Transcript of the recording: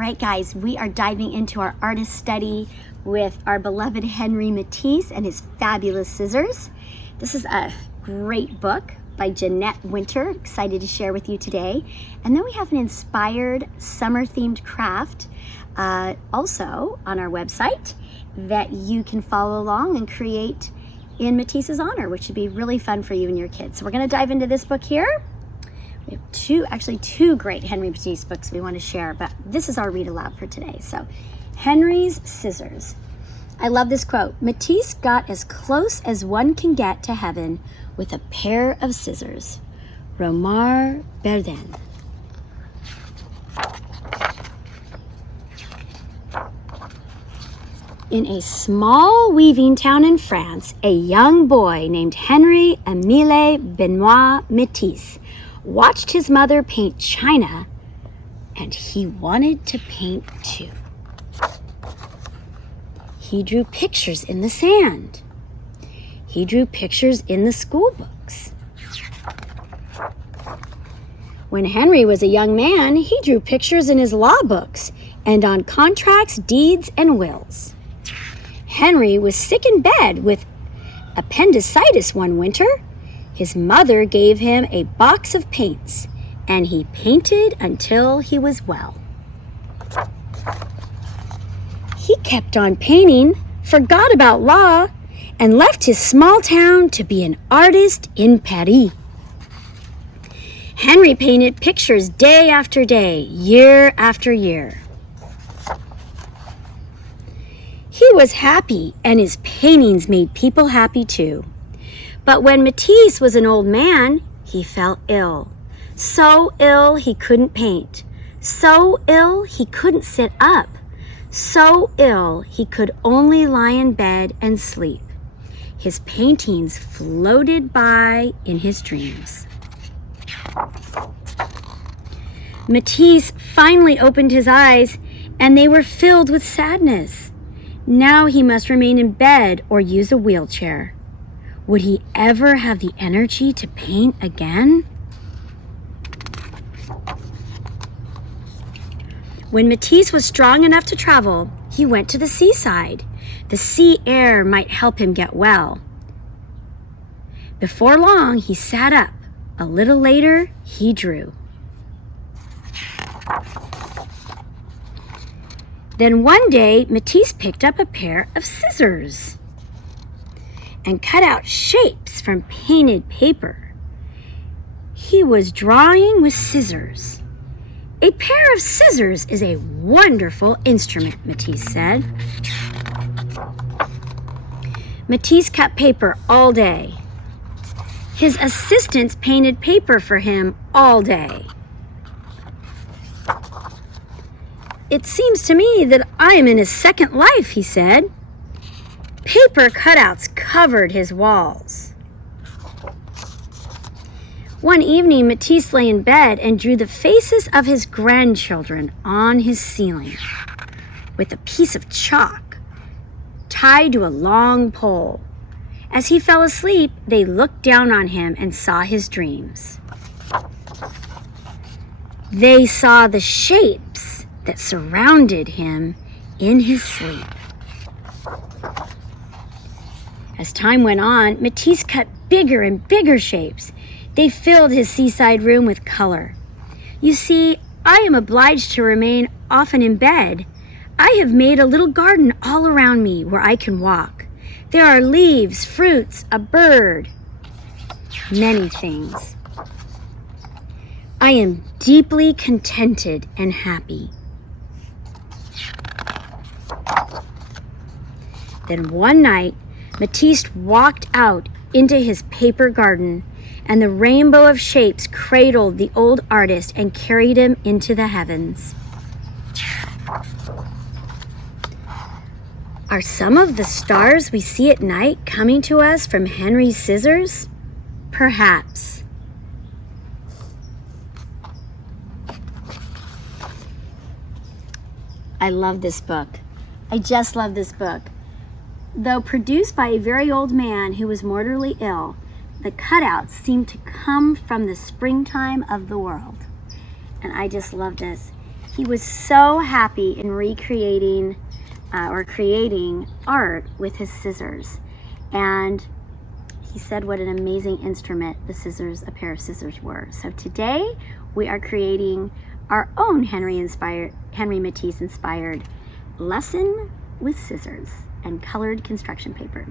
All right, guys, we are diving into our artist study with our beloved Henri Matisse and his fabulous scissors. This is a great book by Jeanette Winter, excited to share with you today. And then we have an inspired summer-themed craft also on our website that you can follow along and create in Matisse's honor, which would be really fun for you and your kids. So we're going to dive into this book here. We have two great Henri Matisse books we want to share, but this is our read aloud for today. So, Henri's Scissors. I love this quote. Matisse got as close as one can get to heaven with a pair of scissors. Romar Berdin. In a small weaving town in France, a young boy named Henri Emile Benoit Matisse watched his mother paint china, and he wanted to paint too. He drew pictures in the sand. He drew pictures in the school books. When Henri was a young man, he drew pictures in his law books and on contracts, deeds, and wills. Henri was sick in bed with appendicitis one winter. His mother gave him a box of paints, and he painted until he was well. He kept on painting, forgot about law, and left his small town to be an artist in Paris. Henri painted pictures day after day, year after year. He was happy, and his paintings made people happy too. But when Matisse was an old man, he fell ill. So ill he couldn't paint. So ill he couldn't sit up. So ill he could only lie in bed and sleep. His paintings floated by in his dreams. Matisse finally opened his eyes, and they were filled with sadness. Now he must remain in bed or use a wheelchair. Would he ever have the energy to paint again? When Matisse was strong enough to travel, he went to the seaside. The sea air might help him get well. Before long, he sat up. A little later, he drew. Then one day, Matisse picked up a pair of scissors and cut out shapes from painted paper. He was drawing with scissors. A pair of scissors is a wonderful instrument, Matisse said. Matisse cut paper all day. His assistants painted paper for him all day. It seems to me that I am in a second life, he said. Paper cutouts covered his walls. One evening, Matisse lay in bed and drew the faces of his grandchildren on his ceiling with a piece of chalk tied to a long pole. As he fell asleep, they looked down on him and saw his dreams. They saw the shapes that surrounded him in his sleep. As time went on, Matisse cut bigger and bigger shapes. They filled his seaside room with color. You see, I am obliged to remain often in bed. I have made a little garden all around me where I can walk. There are leaves, fruits, a bird, many things. I am deeply contented and happy. Then one night, Matisse walked out into his paper garden, and the rainbow of shapes cradled the old artist and carried him into the heavens. Are some of the stars we see at night coming to us from Henri's scissors? Perhaps. I love this book. I just love this book. Though produced by a very old man who was mortally ill, the cutouts seem to come from the springtime of the world. And I just love this. He was so happy in recreating or creating art with his scissors. And he said what an amazing instrument a pair of scissors were. So today we are creating our own Henri Matisse inspired lesson with scissors and colored construction paper.